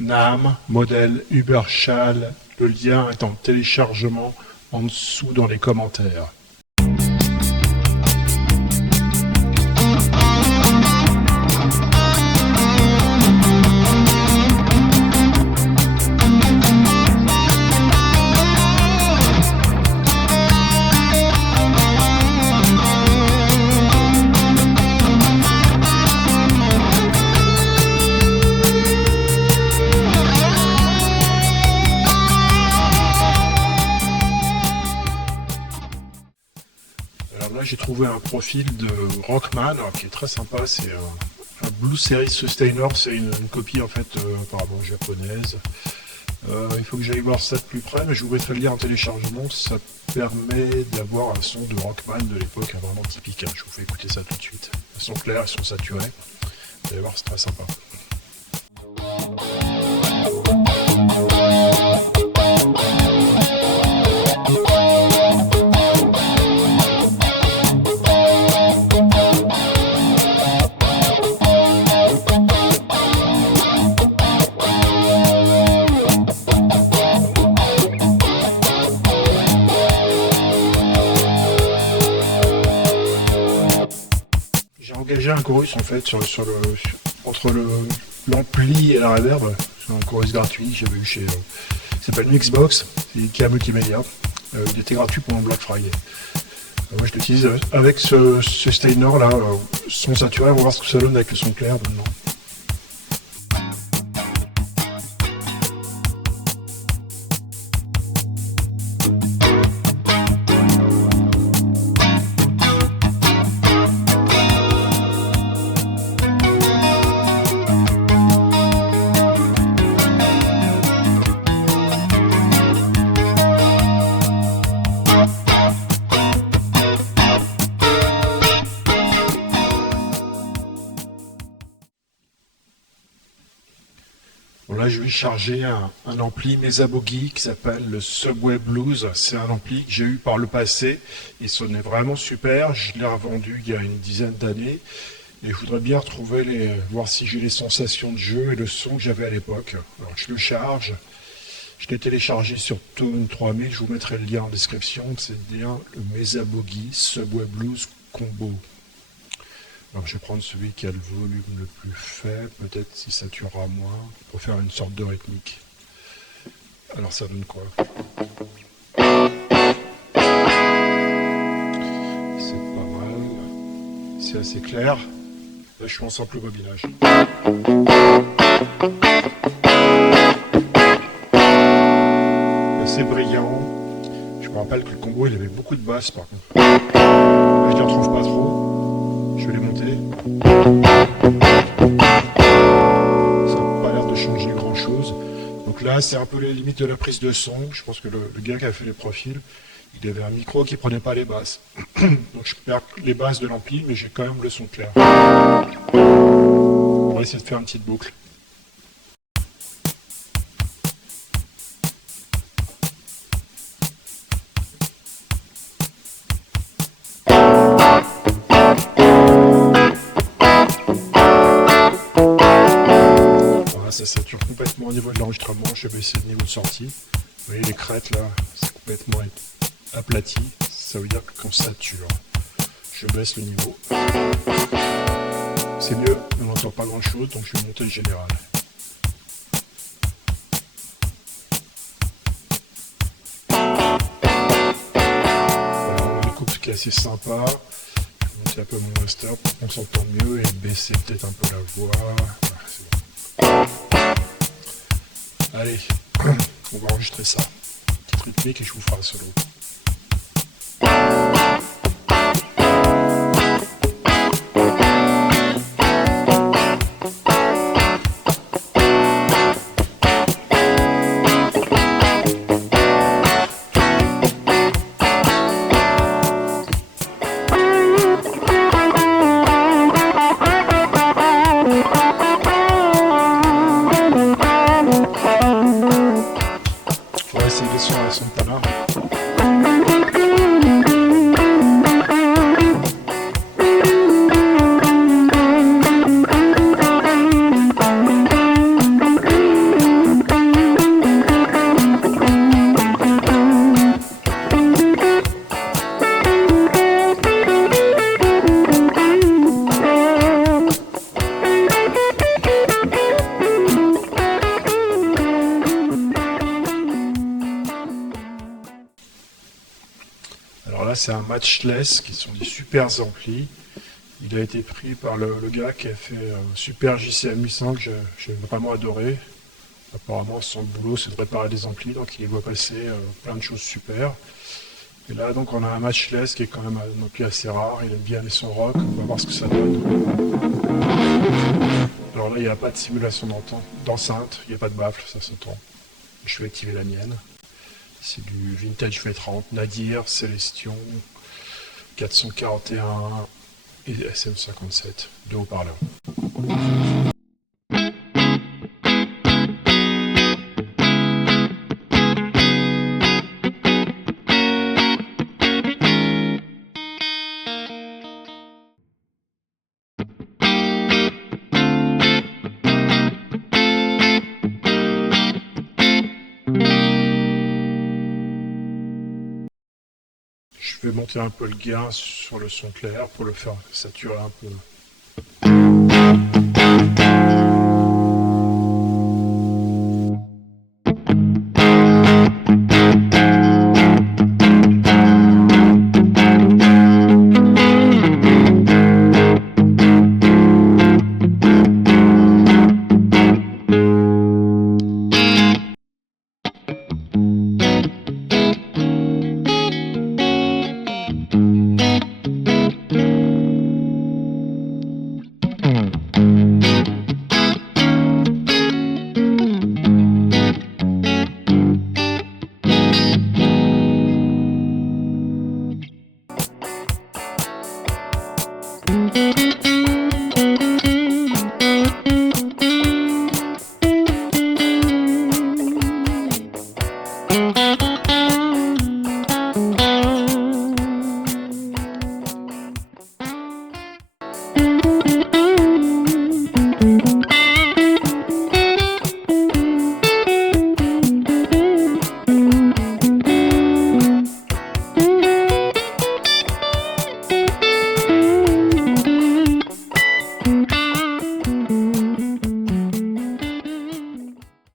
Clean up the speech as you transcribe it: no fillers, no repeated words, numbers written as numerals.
NAM, modèle Uberschall. Le lien est en téléchargement en dessous dans les commentaires. Alors là j'ai trouvé un profil de Rockman alors, qui est très sympa, c'est un Blue Series Sustainer, c'est une copie en fait apparemment japonaise. Il faut que j'aille voir ça de plus près, mais je vous mettrai le lien en téléchargement, ça permet d'avoir un son de Rockman de l'époque vraiment typique, je vous fais écouter ça tout de suite. Ils sont clairs, ils sont saturés, vous allez voir c'est très sympa. J'ai engagé un chorus en fait entre l'ampli et la reverb. C'est un chorus gratuit que j'avais eu chez qui s'appelle Mixbox, c'est Ikea Multimédia. Il était gratuit pendant Black Friday. Moi je l'utilise avec ce Sustainer là, son saturé, on va voir ce que ça donne avec le son clair maintenant. Bon, là, je vais charger un ampli Mesa Boogie qui s'appelle le Subway Blues. C'est un ampli que j'ai eu par le passé. Il sonnait vraiment super. Je l'ai revendu il y a une dizaine d'années. Et je voudrais bien retrouver voir si j'ai les sensations de jeu et le son que j'avais à l'époque. Alors, je le charge. Je l'ai téléchargé sur Tune 3000. Je vous mettrai le lien en description. C'est bien le Mesa Boogie Subway Blues Combo. Alors je vais prendre celui qui a le volume le plus faible, peut-être s'il saturera moins, pour faire une sorte de rythmique. Alors ça donne quoi? C'est pas mal, c'est assez clair. Là je suis en simple bobinage. C'est brillant. Je me rappelle que le combo il avait beaucoup de basses par contre. Là, je ne les retrouve pas trop. Je vais les monter. Ça n'a pas l'air de changer grand chose. Donc là, c'est un peu les limites de la prise de son. Je pense que le gars qui a fait les profils, il avait un micro qui prenait pas les basses. Donc je perds les basses de l'ampli, mais j'ai quand même le son clair. On va essayer de faire une petite boucle. Ça sature complètement au niveau de l'enregistrement. Je vais baisser le niveau de sortie. Vous voyez les crêtes là, c'est complètement aplati. Ça veut dire que quand ça sature, je baisse le niveau. C'est mieux, on n'entend pas grand chose, donc je vais monter le général. Voilà, on a une coupe qui est assez sympa. Je vais monter un peu mon master pour qu'on s'entende mieux et baisser peut-être un peu la voix. Voilà, c'est bon. Allez, on va enregistrer ça. Petite rythmique et je vous ferai un solo. On va essayer de son à son talent. Voilà, c'est un Matchless qui sont des super amplis. Il a été pris par le gars qui a fait un super JCM 800 que j'ai vraiment adoré. Apparemment, son boulot, c'est de préparer des amplis, donc il les voit passer plein de choses super. Et là, donc, on a un Matchless qui est quand même un ampli assez rare. Il aime bien les sons rock. On va voir ce que ça donne. Alors là, il n'y a pas de simulation d'enceinte, il n'y a pas de baffle, ça s'entend. Je vais activer la mienne. C'est du vintage V30, Nadir, Celestion, 441 et SM57, deux haut-parleurs. Je vais monter un peu le gain sur le son clair pour le faire saturer un peu.